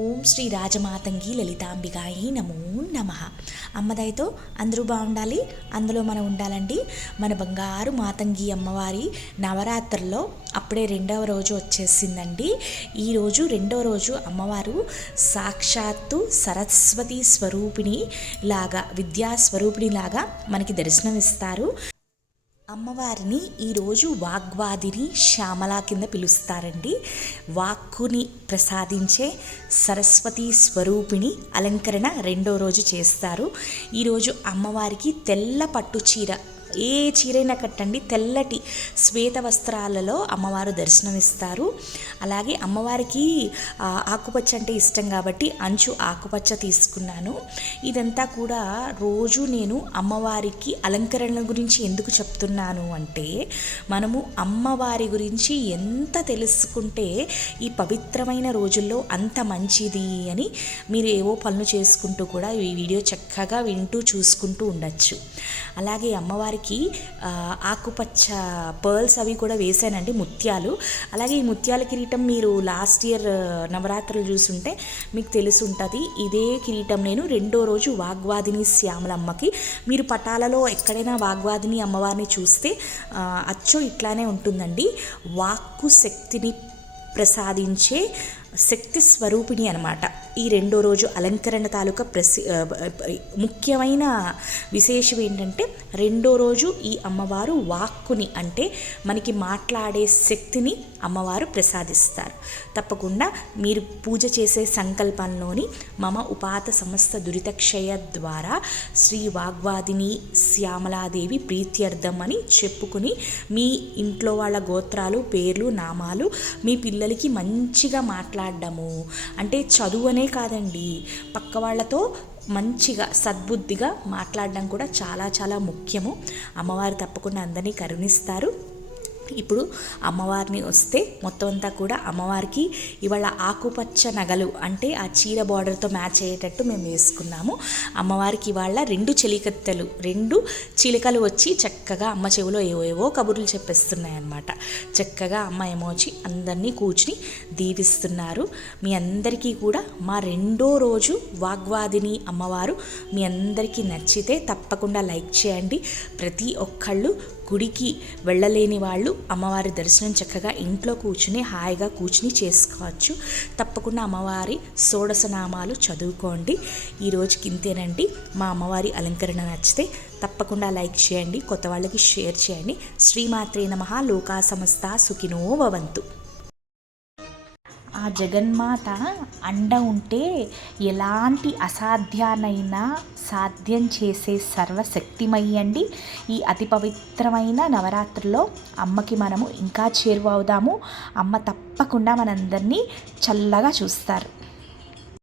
ఓం శ్రీ రాజమాతంగి లలితాంబికాయి నమో నమః. అమ్మదయతో అందరూ బాగుండాలి, అందులో మనం ఉండాలండి. మన బంగారు మాతంగి అమ్మవారి నవరాత్రుల్లో అప్పుడే రెండవ రోజు వచ్చేసిందండి. ఈరోజు రెండవ రోజు అమ్మవారు సాక్షాత్తు సరస్వతి స్వరూపిణి లాగా, విద్యా స్వరూపిణి లాగా మనకి దర్శనమిస్తారు. అమ్మవారిని ఈరోజు వాగ్వాదిని శ్యామల కింద పిలుస్తారండి. వాక్కుని ప్రసాదించే సరస్వతి స్వరూపిణి అలంకరణ రెండో రోజు చేస్తారు. ఈరోజు అమ్మవారికి తెల్ల పట్టు చీర, ఏ చీరైనా కట్టండి, తెల్లటి శ్వేత వస్త్రాలలో అమ్మవారు దర్శనమిస్తారు. అలాగే అమ్మవారికి ఆకుపచ్చ అంటే ఇష్టం కాబట్టి అంచు ఆకుపచ్చ తీసుకున్నాను. ఇదంతా కూడా రోజు నేను అమ్మవారికి అలంకరణ గురించి ఎందుకు చెప్తున్నాను అంటే, మనము అమ్మవారి గురించి ఎంత తెలుసుకుంటే ఈ పవిత్రమైన రోజుల్లో అంత మంచిది అని. మీరు ఏవో పనులు చేసుకుంటూ కూడా ఈ వీడియో చక్కగా వింటూ చూసుకుంటూ ఉండొచ్చు. అలాగే అమ్మవారికి ఆకుపచ్చ పర్ల్స్ అవి కూడా వేసానండి, ముత్యాలు. అలాగే ఈ ముత్యాల కిరీటం మీరు లాస్ట్ ఇయర్ నవరాత్రులు చూసుంటే మీకు తెలిసి ఉంటుంది. ఇదే కిరీటం నేను రెండో రోజు వాగ్వాదిని శ్యామలమ్మకి, మీరు పటాలలో ఎక్కడైనా వాగ్వాదిని అమ్మవారిని చూస్తే అచ్చో ఇట్లానే ఉంటుందండి. వాక్కు శక్తిని ప్రసాదించే శక్తి స్వరూపిణి అనమాట. ఈ రెండో రోజు అలంకరణ తాలూకా ముఖ్యమైన విశేషం ఏంటంటే, రెండో రోజు ఈ అమ్మవారు వాక్కుని అంటే మనకి మాట్లాడే శక్తిని అమ్మవారు ప్రసాదిస్తారు. తప్పకుండా మీరు పూజ చేసే సంకల్పంలోని మమ ఉపాత సమస్త దురితక్షయ ద్వారా శ్రీ వాగ్వాదిని శ్యామలాదేవి ప్రీత్యర్థం అని చెప్పుకుని, మీ ఇంట్లో వాళ్ళ గోత్రాలు, పేర్లు, నామాలు, మీ పిల్లలకి మంచిగా మాట్లాడడము అంటే చదువు అనే కాదండి, పక్క వాళ్ళతో మంచిగా సద్బుద్ధిగా మాట్లాడడం కూడా చాలా చాలా ముఖ్యము. అమ్మవారు తప్పకుండా అందరినీ కరుణిస్తారు. ఇప్పుడు అమ్మవారిని వస్తే మొత్తం అంతా కూడా అమ్మవారికి ఇవాళ ఆకుపచ్చ నగలు అంటే ఆ చీర బార్డర్తో మ్యాచ్ అయ్యేటట్టు మేము వేసుకున్నాము. అమ్మవారికి ఇవాళ 2 చెలికత్తెలు, 2 చిలుకలు వచ్చి చక్కగా అమ్మ చెవిలో ఏవో కబుర్లు చెప్పేస్తున్నాయి అన్నమాట. చక్కగా అమ్మ ఏమో వచ్చి అందరినీ కూర్చుని దీవిస్తున్నారు. మీ అందరికీ కూడా మా రెండో రోజు వాగ్వాదిని అమ్మవారు మీ అందరికీ నచ్చితే తప్పకుండా లైక్ చేయండి. ప్రతి ఒక్కళ్ళు గుడికి వెళ్ళలేని వాళ్ళు అమ్మవారి దర్శనం చక్కగా ఇంట్లో కూర్చుని హాయిగా కూర్చుని చేసుకోవచ్చు. తప్పకుండా అమ్మవారి షోడశనామాలు చదువుకోండి. ఈరోజుకి ఇంతేనండి. మా అమ్మవారి అలంకరణ నచ్చితే తప్పకుండా లైక్ చేయండి, కొత్త వాళ్ళకి షేర్ చేయండి. శ్రీమాత్రే నమః. లోకా సమస్త సుఖినో భవంతు. ఆ జగన్మాత అండ ఉంటే ఎలాంటి అసాధ్యానైనా సాధ్యం చేసే సర్వశక్తిమయ్యండి. ఈ అతి పవిత్రమైన నవరాత్రుల్లో అమ్మకి మనము ఇంకా చేరువవుదాము. అమ్మ తప్పకుండా మనందరినీ చల్లగా చూస్తారు.